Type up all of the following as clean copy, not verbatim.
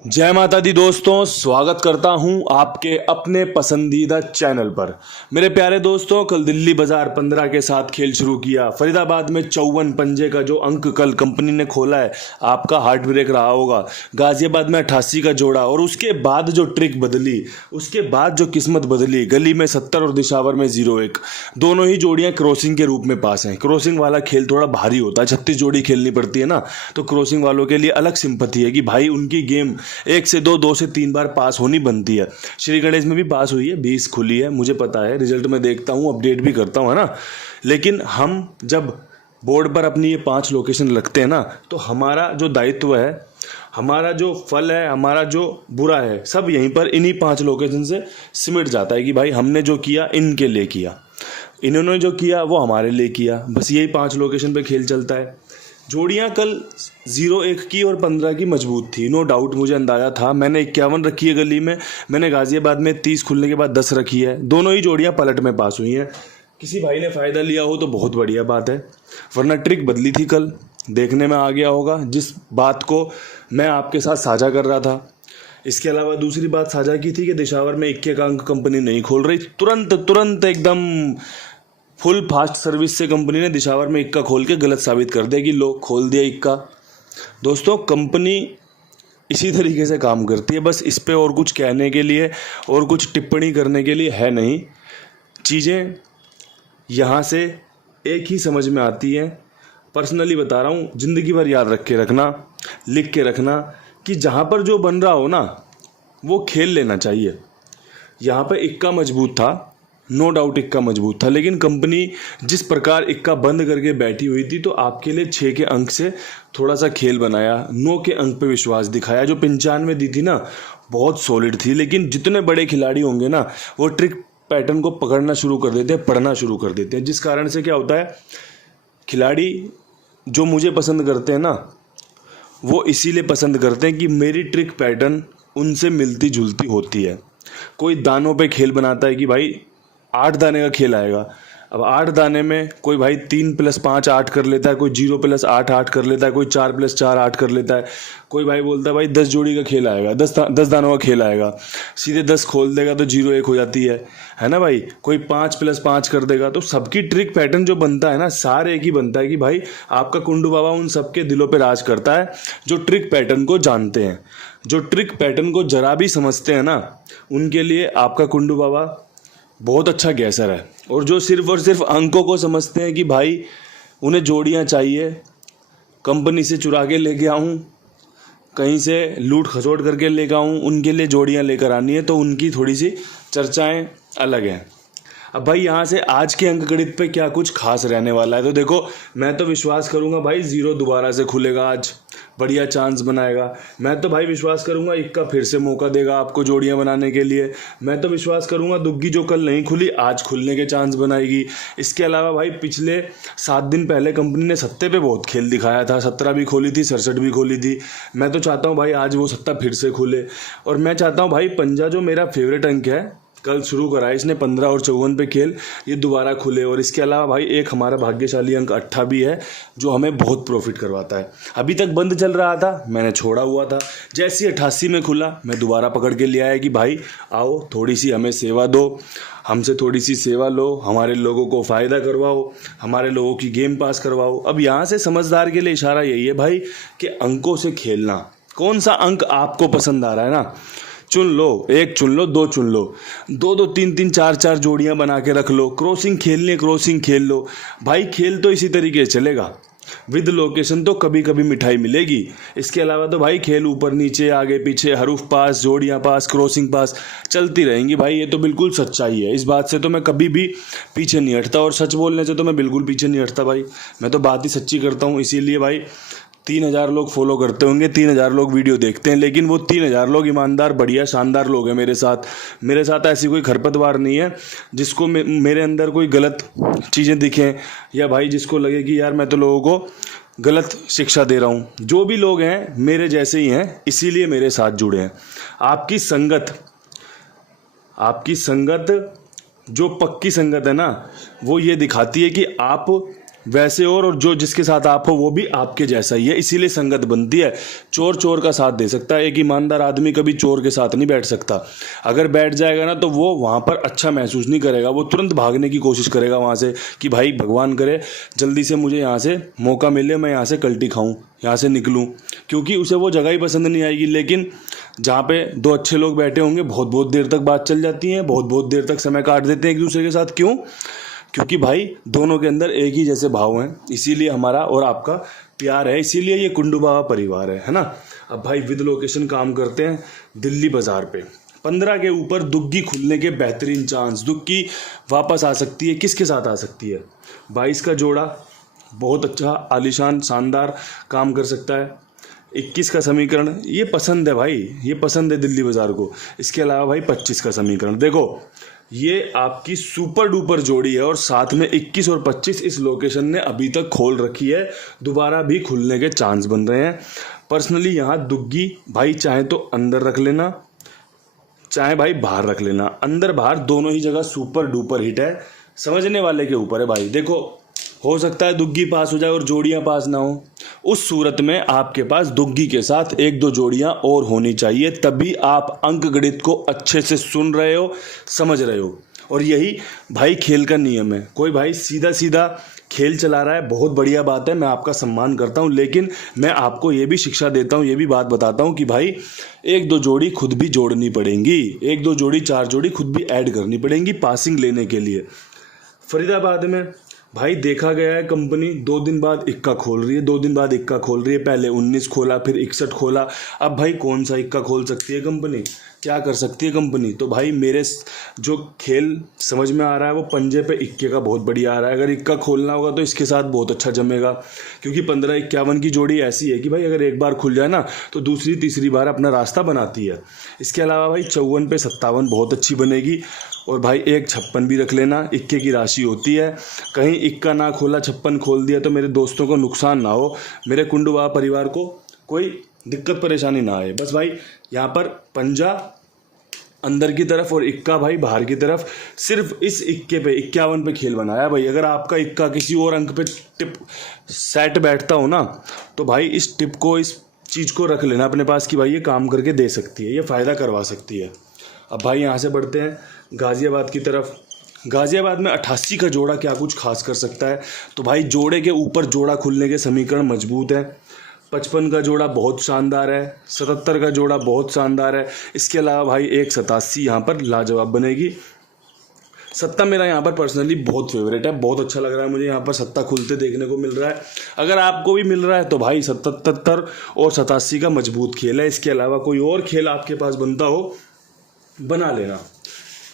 जय माता दी दोस्तों, स्वागत करता हूं आपके अपने पसंदीदा चैनल पर। मेरे प्यारे दोस्तों, कल दिल्ली बाजार 15 के साथ खेल शुरू किया। फरीदाबाद में 54 पंजे का जो अंक कल कंपनी ने खोला है, आपका हार्ट ब्रेक रहा होगा। गाजियाबाद में 88 का जोड़ा और उसके बाद जो ट्रिक बदली, उसके बाद जो किस्मत बदली, गली में 70 और दिशावर में 0-1, दोनों ही जोड़ियां क्रॉसिंग के रूप में पास हैं। क्रॉसिंग वाला खेल थोड़ा भारी होता है, 36 जोड़ी खेलनी पड़ती है ना, तो क्रॉसिंग वालों के लिए अलग सिंपथी है कि भाई उनकी गेम 1 से 2, 2 से 3 बार पास होनी बनती है। श्री गणेश में भी पास हुई है, 20 खुली है, मुझे पता है, रिजल्ट में देखता हूँ, अपडेट भी करता हूँ, है ना। लेकिन हम जब बोर्ड पर अपनी ये 5 लोकेशन रखते हैं ना, तो हमारा जो दायित्व है, हमारा जो फल है, हमारा जो बुरा है, सब यहीं पर इन्हीं 5 लोकेशन से सिमट जाता है कि भाई हमने जो किया इनके लिए किया, इन्होंने जो किया वो हमारे लिए किया। बस यही 5 लोकेशन पे खेल चलता है। जोड़ियां कल 0-1 की और 15 की मजबूत थी, नो डाउट, मुझे अंदाजा था। मैंने 51 रखी है गली में, मैंने गाजियाबाद में 30 खुलने के बाद 10 रखी है। दोनों ही जोड़ियां पलट में पास हुई हैं। किसी भाई ने फ़ायदा लिया हो तो बहुत बढ़िया बात है, वरना ट्रिक बदली थी कल, देखने में आ गया होगा जिस बात को मैं आपके साथ साझा कर रहा था। इसके अलावा दूसरी बात साझा की थी कि दिशावर में 21 का अंक कंपनी नहीं खोल रही। तुरंत एकदम फुल फास्ट सर्विस से कंपनी ने दिशावर में 21 खोल के गलत साबित कर दिया कि लो खोल दिया 21। दोस्तों, कंपनी इसी तरीके से काम करती है। बस इस पे और कुछ कहने के लिए और कुछ टिप्पणी करने के लिए है नहीं। चीज़ें यहाँ से एक ही समझ में आती हैं। पर्सनली बता रहा हूँ, ज़िंदगी भर याद रख के रखना, लिख के रखना कि जहाँ पर जो बन रहा हो ना, वो खेल लेना चाहिए। यहाँ पर 21 मजबूत था, नो डाउट 21 मजबूत था, लेकिन कंपनी जिस प्रकार 21 बंद करके बैठी हुई थी, तो आपके लिए 6 के अंक से थोड़ा सा खेल बनाया, 9 के अंक पे विश्वास दिखाया। जो 95 दी थी ना, बहुत सॉलिड थी। लेकिन जितने बड़े खिलाड़ी होंगे ना, वो ट्रिक पैटर्न को पकड़ना शुरू कर देते हैं, पढ़ना शुरू कर देते हैं, जिस कारण से क्या होता है, खिलाड़ी जो मुझे पसंद करते हैं ना, वो इसीलिए पसंद करते हैं कि मेरी ट्रिक पैटर्न उनसे मिलती जुलती होती है। कोई दानों पे खेल बनाता है कि भाई 8 दाने का खेल आएगा। अब 8 दाने में कोई भाई 3 + 5 8 कर लेता है, कोई 0 + 8 8 कर लेता है, कोई 4 + 4 8 कर लेता है, कोई भाई बोलता है भाई 10 जोड़ी का खेल आएगा, 10 दानों का खेल आएगा, सीधे 10 खोल देगा तो 0-1 हो जाती है ना भाई। कोई 5 + 5 कर देगा। तो सबकी ट्रिक पैटर्न जो बनता है ना, सारे एक ही बनता है कि भाई आपका कुंडू बाबा उन सबके दिलों पर राज करता है जो ट्रिक पैटर्न को जानते हैं, जो ट्रिक पैटर्न को जरा भी समझते हैं ना, उनके लिए आपका कुंडू बाबा बहुत अच्छा गैसर है। और जो सिर्फ और सिर्फ अंकों को समझते हैं कि भाई उन्हें जोड़ियां चाहिए, कंपनी से चुरा के लेके आऊँ, कहीं से लूट खसोट करके लेकर आऊँ, उनके लिए जोड़ियां लेकर आनी है, तो उनकी थोड़ी सी चर्चाएं अलग हैं। अब भाई यहाँ से आज के अंक गणित पे क्या कुछ खास रहने वाला है, तो देखो, मैं तो विश्वास करूँगा भाई 0 दोबारा से खुलेगा, आज बढ़िया चांस बनाएगा। मैं तो भाई विश्वास करूँगा 21 फिर से मौका देगा आपको जोड़ियां बनाने के लिए। मैं तो विश्वास करूँगा दुग्गी जो कल नहीं खुली, आज खुलने के चांस बनाएगी। इसके अलावा भाई पिछले 7 दिन पहले कंपनी ने सत्ते पे बहुत खेल दिखाया था, 17 भी खोली थी, 67 भी खोली थी। मैं तो चाहता हूँ भाई आज वो सत्ता फिर से खुले, और मैं चाहता हूँ भाई पंजा जो मेरा फेवरेट अंक है, कल शुरू करा है इसने 15 और 54 पे खेल, ये दोबारा खुले। और इसके अलावा भाई एक हमारा भाग्यशाली अंक 8 भी है, जो हमें बहुत प्रॉफिट करवाता है। अभी तक बंद चल रहा था, मैंने छोड़ा हुआ था, जैसे 88 में खुला मैं दोबारा पकड़ के ले आया कि भाई आओ थोड़ी सी हमें सेवा दो, हमसे थोड़ी सी सेवा लो, हमारे लोगों को फ़ायदा करवाओ, हमारे लोगों की गेम पास करवाओ। अब यहाँ से समझदार के लिए इशारा यही है भाई कि अंकों से खेलना। कौन सा अंक आपको पसंद आ रहा है ना, चुन लो, 1 चुन लो, 2 चुन लो, 2-2 3-3 4-4 जोड़ियां बना के रख लो। क्रॉसिंग खेलनी है, क्रॉसिंग खेल लो भाई। खेल तो इसी तरीके से चलेगा, विद लोकेशन तो कभी कभी मिठाई मिलेगी। इसके अलावा तो भाई खेल ऊपर नीचे, आगे पीछे, हरूफ पास, जोड़ियां पास, क्रॉसिंग पास चलती रहेंगी भाई। ये तो बिल्कुल सच्चाई है, इस बात से तो मैं कभी भी पीछे नहीं हटता, और सच बोलने से तो मैं बिल्कुल पीछे नहीं हटता भाई। मैं तो बात ही सच्ची करता हूँ। इसीलिए भाई 3000 लोग फॉलो करते होंगे, 3000 लोग वीडियो देखते हैं, लेकिन वो 3000 लोग ईमानदार, बढ़िया, शानदार लोग हैं मेरे साथ ऐसी कोई खरपतवार नहीं है जिसको मेरे अंदर कोई गलत चीज़ें दिखें, या भाई जिसको लगे कि यार मैं तो लोगों को गलत शिक्षा दे रहा हूँ। जो भी लोग हैं मेरे जैसे ही हैं, इसीलिए मेरे साथ जुड़े हैं। आपकी संगत जो पक्की संगत है ना, वो ये दिखाती है कि आप वैसे और जो जिसके साथ आप हो वो भी आपके जैसा ही है, इसीलिए संगत बनती है। चोर चोर का साथ दे सकता है, एक ईमानदार आदमी कभी चोर के साथ नहीं बैठ सकता। अगर बैठ जाएगा ना तो वो वहाँ पर अच्छा महसूस नहीं करेगा, वो तुरंत भागने की कोशिश करेगा वहाँ से कि भाई भगवान करे जल्दी से मुझे यहाँ से मौका मिले, मैं यहाँ से कल्टी खाऊं, यहाँ से निकलूं, क्योंकि उसे वो जगह ही पसंद नहीं आएगी। लेकिन जहाँ पे दो अच्छे लोग बैठे होंगे बहुत बहुत देर तक बात चल जाती है, बहुत बहुत देर तक समय काट देते हैं एक दूसरे के साथ। क्यों? क्योंकि भाई दोनों के अंदर एक ही जैसे भाव हैं, इसीलिए हमारा और आपका प्यार है, इसीलिए ये कुंडू बाबा परिवार है ना। अब भाई विद लोकेशन काम करते हैं दिल्ली बाजार पे। 15 के ऊपर दुग्गी खुलने के बेहतरीन चांस। दुग्गी वापस आ सकती है, किसके साथ आ सकती है? 22 का जोड़ा बहुत अच्छा आलीशान शानदार काम कर सकता है। 21 का समीकरण ये पसंद है भाई, ये पसंद है दिल्ली बाजार को। इसके अलावा भाई 25 का समीकरण देखो, ये आपकी सुपर डुपर जोड़ी है और साथ में 21 और 25 इस लोकेशन ने अभी तक खोल रखी है, दोबारा भी खुलने के चांस बन रहे हैं। पर्सनली यहाँ दुग्गी भाई चाहे तो अंदर रख लेना, चाहे भाई बाहर रख लेना, अंदर बाहर दोनों ही जगह सुपर डुपर हिट है, समझने वाले के ऊपर है भाई। देखो हो सकता है दुग्गी पास हो जाए और जोड़ियां पास ना हो, उस सूरत में आपके पास दुग्गी के साथ एक दो जोड़ियां और होनी चाहिए, तभी आप अंक गणित को अच्छे से सुन रहे हो, समझ रहे हो। और यही भाई खेल का नियम है। कोई भाई सीधा सीधा खेल चला रहा है, बहुत बढ़िया बात है, मैं आपका सम्मान करता हूं, लेकिन मैं आपको ये भी शिक्षा देता हूं, ये भी बात बताता हूं कि भाई एक दो जोड़ी खुद भी जोड़नी पड़ेंगी, एक दो जोड़ी चार जोड़ी खुद भी ऐड करनी पड़ेंगी पासिंग लेने के लिए। फरीदाबाद में भाई देखा गया है कंपनी 2 दिन बाद इक्का खोल रही है, 2 दिन बाद इक्का खोल रही है। पहले 19 खोला, फिर 61 खोला। अब भाई कौन सा इक्का खोल सकती है कंपनी, क्या कर सकती है कंपनी? तो भाई मेरे जो खेल समझ में आ रहा है वो पंजे पे इक्के का बहुत बढ़िया आ रहा है। अगर इक्का खोलना होगा तो इसके साथ बहुत अच्छा जमेगा, क्योंकि 15-51 की जोड़ी ऐसी है कि भाई अगर एक बार खुल जाए ना तो दूसरी तीसरी बार अपना रास्ता बनाती है। इसके अलावा भाई 54 पे 57 बहुत अच्छी बनेगी। और भाई एक 56 भी रख लेना, इक्के की राशि होती है, कहीं इक्का ना खोला 56 खोल दिया तो मेरे दोस्तों को नुकसान ना हो, मेरे कुंडू बाबा परिवार को कोई दिक्कत परेशानी ना आए। बस भाई यहाँ पर पंजा अंदर की तरफ और इक्का भाई बाहर की तरफ, सिर्फ इस इक्के पे 51 पे खेल बनाया भाई। अगर आपका इक्का किसी और अंक पे टिप सेट बैठता हो ना तो भाई इस टिप को, इस चीज़ को रख लेना अपने पास कि भाई ये काम करके दे सकती है, ये फ़ायदा करवा सकती है। अब भाई यहाँ से बढ़ते हैं गाज़ियाबाद की तरफ। गाज़ियाबाद में 88 का जोड़ा क्या कुछ खास कर सकता है? तो भाई जोड़े के ऊपर जोड़ा खुलने के समीकरण मजबूत है। 55 का जोड़ा बहुत शानदार है, 77 का जोड़ा बहुत शानदार है। इसके अलावा भाई एक 87 यहाँ पर लाजवाब बनेगी। सत्ता मेरा यहाँ पर पर्सनली बहुत फेवरेट है, बहुत अच्छा लग रहा है मुझे यहाँ पर सत्ता खुलते देखने को मिल रहा है। अगर आपको भी मिल रहा है तो भाई 77 और 87 का मजबूत खेल है। इसके अलावा कोई और खेल आपके पास बनता हो बना लेना,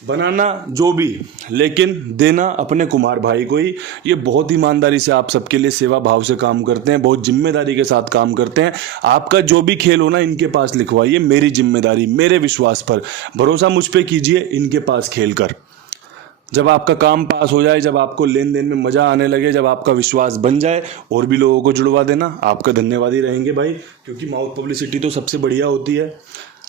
बनाना जो भी, लेकिन देना अपने कुमार भाई को ही। ये बहुत ईमानदारी से आप सबके लिए सेवा भाव से काम करते हैं, बहुत जिम्मेदारी के साथ काम करते हैं। आपका जो भी खेल हो ना इनके पास लिखवाइए, मेरी जिम्मेदारी, मेरे विश्वास पर भरोसा मुझ पे कीजिए, इनके पास खेल कर। जब आपका काम पास हो जाए, जब आपको लेन देन में मज़ा आने लगे, जब आपका विश्वास बन जाए, और भी लोगों को जुड़वा देना, आपका धन्यवादी रहेंगे भाई, क्योंकि माउथ पब्लिसिटी तो सबसे बढ़िया होती है।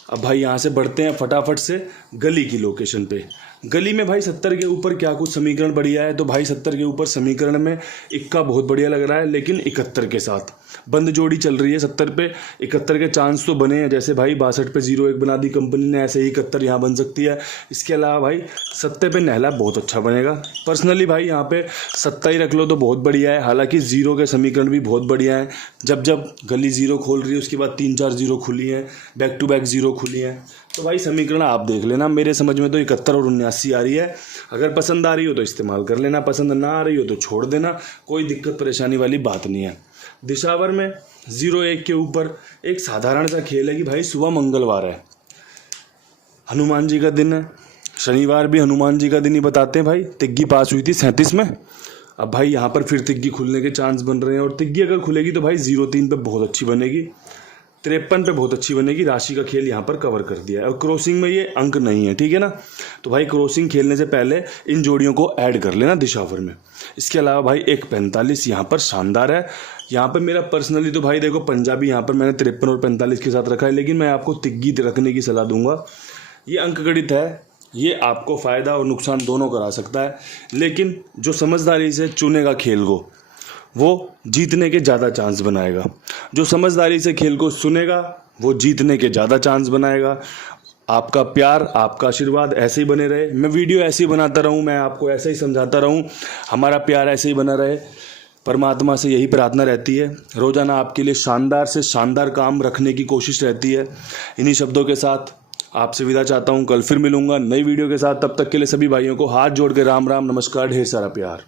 अब भाई यहाँ से बढ़ते हैं फटाफट से गली की लोकेशन पे। गली में भाई 70 के ऊपर क्या कुछ समीकरण बढ़िया है? तो भाई 70 के ऊपर समीकरण में इक्का बहुत बढ़िया लग रहा है, लेकिन 71 के साथ बंद जोड़ी चल रही है। 70 पे 71 के चांस तो बने हैं, जैसे भाई 62 पे 01 बना दी कंपनी ने, ऐसे ही 71 यहाँ बन सकती है। इसके अलावा भाई 70 पे नहला बहुत अच्छा बनेगा। पर्सनली भाई यहाँ पे 70 ही रख लो तो बहुत बढ़िया है, हालांकि 0 के समीकरण भी बहुत बढ़िया है। जब जब गली 0 खोल रही है उसके बाद 3-4 0 खुली हैं, बैक टू बैक 0 खुली हैं, तो भाई समीकरण आप देख लेना। मेरे समझ में तो 71 और 79 आ रही है। अगर पसंद आ रही हो तो इस्तेमाल कर लेना, पसंद ना आ रही हो तो छोड़ देना, कोई दिक्कत परेशानी वाली बात नहीं है। दिशावर में 0-1 के ऊपर एक साधारण सा खेल है कि भाई सुबह मंगलवार है, हनुमान जी का दिन है, शनिवार भी हनुमान जी का दिन ही बताते हैं भाई। तिग्गी पास हुई थी 37 में, अब भाई यहाँ पर फिर तिग्गी खुलने के चांस बन रहे हैं, और तिग्गी अगर खुलेगी तो भाई 0-3 पे बहुत अच्छी बनेगी, 53 पे बहुत अच्छी बनेगी। राशि का खेल यहाँ पर कवर कर दिया है, और क्रॉसिंग में ये अंक नहीं है, ठीक है ना। तो भाई क्रॉसिंग खेलने से पहले इन जोड़ियों को ऐड कर लेना दिशावर में। इसके अलावा भाई एक 45 यहाँ पर शानदार है। यहाँ पर मेरा पर्सनली तो भाई देखो पंजाबी यहाँ पर मैंने 53 और 45 के साथ रखा है, लेकिन मैं आपको तिग्गी रखने की सलाह दूंगा। ये अंक गणित है, ये आपको फ़ायदा और नुकसान दोनों करा सकता है, लेकिन जो समझदारी से चुनेगा खेल को वो जीतने के ज़्यादा चांस बनाएगा। जो समझदारी से खेल को सुनेगा वो जीतने के ज़्यादा चांस बनाएगा। आपका प्यार, आपका आशीर्वाद ऐसे ही बने रहे, मैं वीडियो ऐसे ही बनाता रहूं, मैं आपको ऐसे ही समझाता रहूं, हमारा प्यार ऐसे ही बना रहे। परमात्मा से यही प्रार्थना रहती है। रोज़ाना आपके लिए शानदार से शानदार काम रखने की कोशिश रहती है। इन्हीं शब्दों के साथ आपसे विदा चाहता हूं। कल फिर मिलूंगा नई वीडियो के साथ। तब तक के लिए सभी भाइयों को हाथ जोड़ के राम राम, नमस्कार, ढेर सारा प्यार।